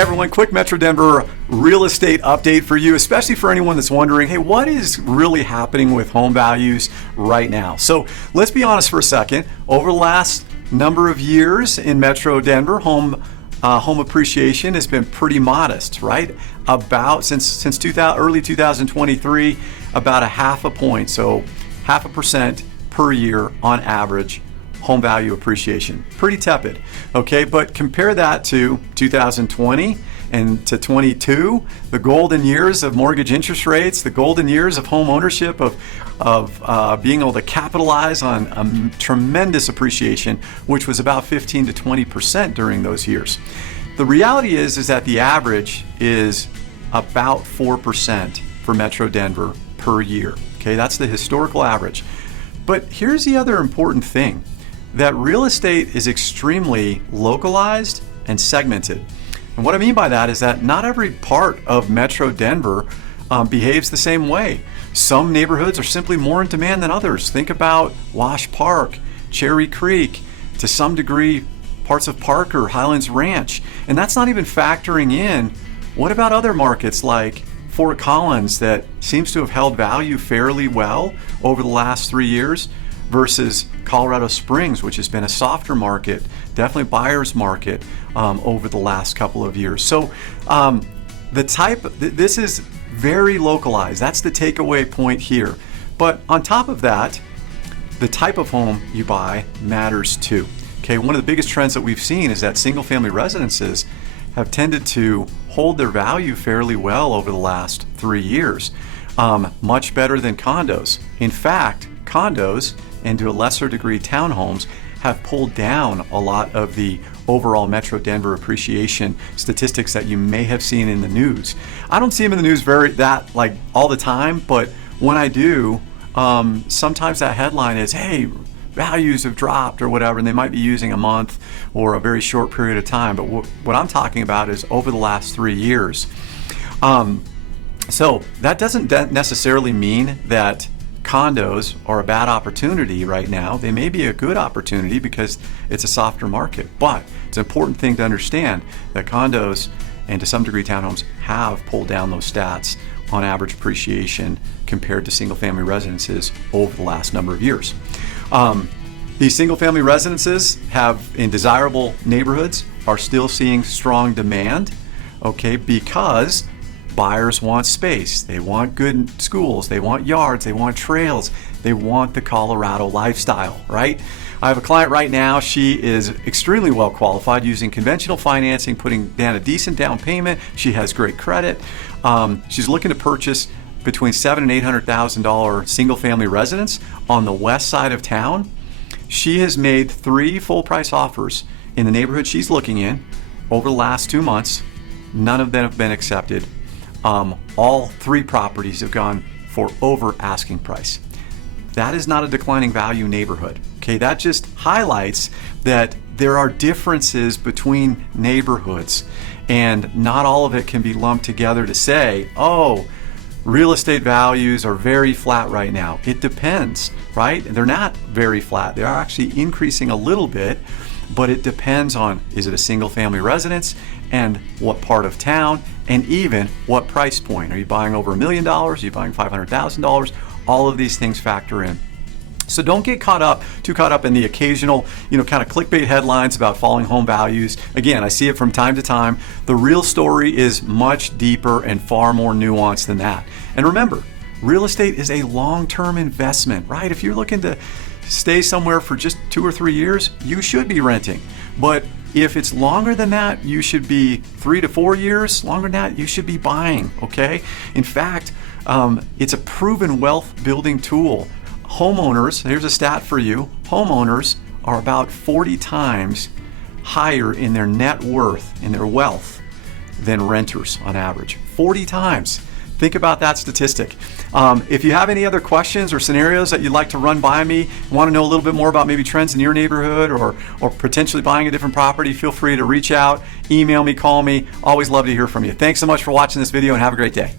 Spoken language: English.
Hey everyone, quick Metro Denver real estate update for you, especially for anyone that's wondering, hey, what is really happening with home values right now? So let's be honest for a second. Over the last number of years in Metro Denver, home appreciation has been pretty modest, right? About since early 2023, about a half a point, so 0.5% per year on average. Home value appreciation. Pretty tepid, okay? But compare that to 2020 and to 22, the golden years of mortgage interest rates, the golden years of home ownership, of being able to capitalize on a tremendous appreciation, which was about 15 to 20% during those years. The reality is that the average is about 4% for Metro Denver per year, okay? That's the historical average. But here's the other important thing, that real estate is extremely localized and segmented. And what I mean by that is that not every part of Metro Denver behaves the same way. Some neighborhoods are simply more in demand than others. Think about Wash Park, Cherry Creek, to some degree parts of Parker, Highlands Ranch. And that's not even factoring in, what about other markets like Fort Collins that seems to have held value fairly well over the last 3 years, versus Colorado Springs, which has been a softer market, definitely buyer's market over the last couple of years. So this is very localized. That's the takeaway point here. But on top of that, the type of home you buy matters too. Okay, one of the biggest trends that we've seen is that single family residences have tended to hold their value fairly well over the last 3 years, much better than condos. In fact, condos, and to a lesser degree townhomes, have pulled down a lot of the overall Metro Denver appreciation statistics that you may have seen in the news. I don't see them in the news like all the time, but when I do, sometimes that headline is, hey, values have dropped or whatever, and they might be using a month or a very short period of time. But what I'm talking about is over the last 3 years. So that doesn't necessarily mean that condos are a bad opportunity right now. They may be a good opportunity because it's a softer market, but it's an important thing to understand that condos and to some degree townhomes have pulled down those stats on average appreciation compared to single family residences over the last number of years. These single family residences in desirable neighborhoods are still seeing strong demand, okay, because buyers want space, they want good schools, they want yards, they want trails, they want the Colorado lifestyle, right? I have a client right now, she is extremely well qualified using conventional financing, putting down a decent down payment. She has great credit. She's looking to purchase between $700,000 and $800,000 single family residence on the west side of town. She has made 3 full price offers in the neighborhood she's looking in over the last 2 months. None of them have been accepted. All 3 properties have gone for over asking price. That is not a declining value neighborhood. Okay, that just highlights that there are differences between neighborhoods, and not all of it can be lumped together to say, oh, real estate values are very flat right now. It depends, right? They're not very flat. They are actually increasing a little bit, but it depends on, is it a single family residence and what part of town, and even what price point. Are you buying over $1 million? Are you buying $500,000? All of these things factor in. So don't get too caught up in the occasional, kind of clickbait headlines about falling home values. Again, I see it from time to time. The real story is much deeper and far more nuanced than that. And remember, real estate is a long-term investment, right? If you're looking to stay somewhere for just 2 or 3 years, you should be renting. But if it's longer than that, you should be 3 to 4 years. Longer than that, you should be buying, okay? In fact, it's a proven wealth building tool. Homeowners, here's a stat for you, homeowners are about 40 times higher in their net worth, in their wealth, than renters on average. 40 times. Think about that statistic. If you have any other questions or scenarios that you'd like to run by me, want to know a little bit more about maybe trends in your neighborhood or potentially buying a different property, feel free to reach out, email me, call me. Always love to hear from you. Thanks so much for watching this video and have a great day.